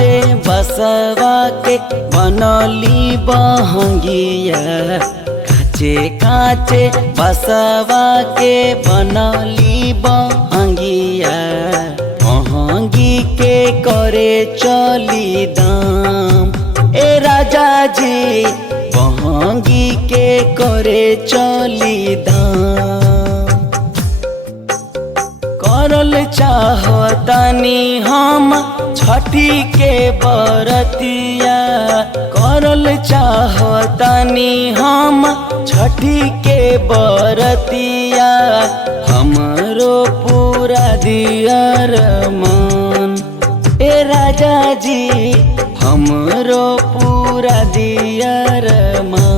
काचे बसवा के बनली बहंगिया, काचे काचे बसवा के बनली बहंगिया, बहंगी के करे चली दाम। ए राजा जी बहंगी के करे चली दाम। करल चाहतानी हम छठी के बरतिया, करल चाहतानी हम छठी के बरतिया, हमरो पूरा दियर मन। ए राजा जी हमरो पूरा दियर मन।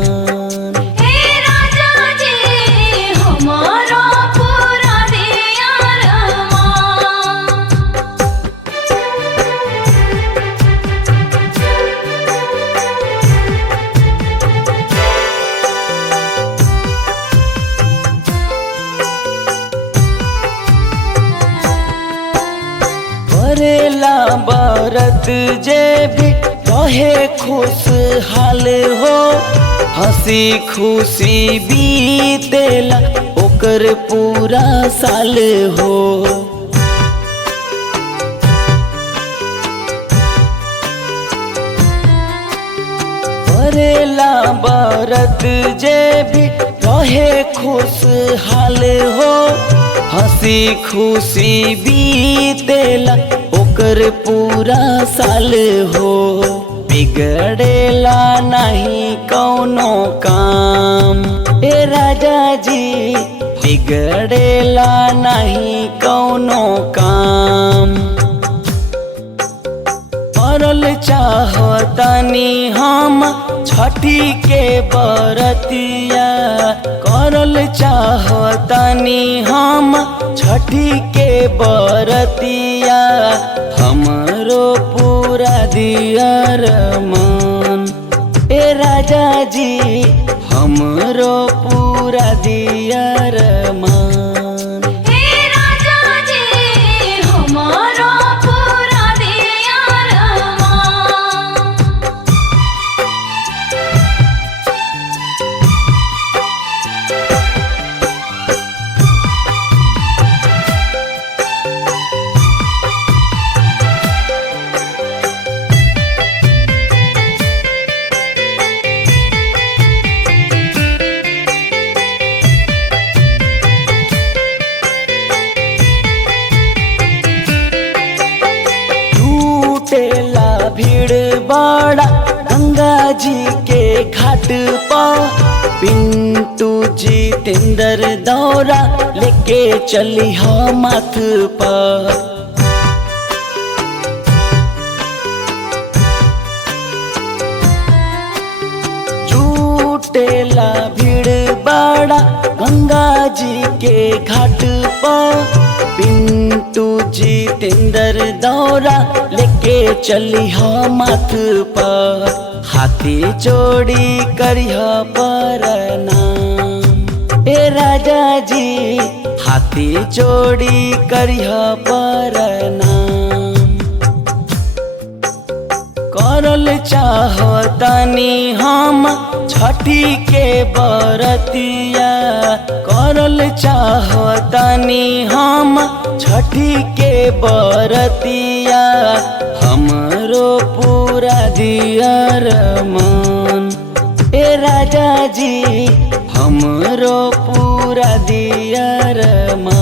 करेला बरत जे भी रहे खुशहाल हो, हंसी खुशी बीतेला ओकर पूरा साल हो। करेला बरत जे भी रहे खुशहाल हो, हंसी खुशी बीतेला ओकर पूरा साल हो। बिगड़ेला नहीं कौनो काम। ए राजा जी बिगड़ेला नहीं कौनो काम। करल चाहतानी हम छठी के बरतिया, करल चाहतानी हम छठी के बरतिया, हमरो पूरा दियर मन। ए राजा जी हमरो पूरा दियर मन। भीड़ बड़ा गंगा जी के घाट पर, पिंटू जितेंद्र दौरा लेके चली हो माथ पर। जुटेला भीड़ बड़ा गंगा जी के घाट पर, पिंटू जितेंद्र दौरा लेके चली हो माथ पर। हाथी जोड़ी करिह प्रणाम। ए राजा जी हाथी जोड़ी करिह प्रणाम। करल चाहतानी हम छठी के बरतिया, करल चाहतानी हम छठी के बरतिया, हमरो पूरा दियर मन। ए राजा जी हमरो पूरा दियर मन।